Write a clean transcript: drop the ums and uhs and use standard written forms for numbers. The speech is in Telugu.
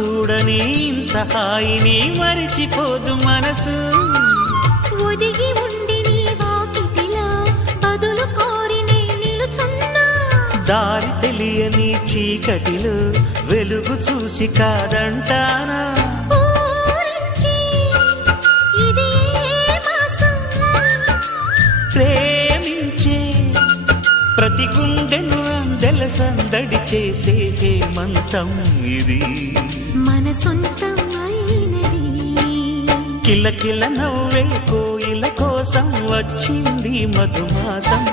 చూడని ఇంత హాయిని మరిచిపోదు మనసు. ఒదిగి ఉండి నీ వాకిటిలో బదులు కోరి నే నిలుచున్నా. దారి తెలియని చీకటిలో వెలుగు చూసి కాదంటానా. ప్రేమించే ప్రతి గుండెను అందెల సందడి చేసే హేమంతం ఇది. మన సొంతం అయినది. కిలకిల నవ్వే కోయిల కోసం వచ్చింది మధుమాసం.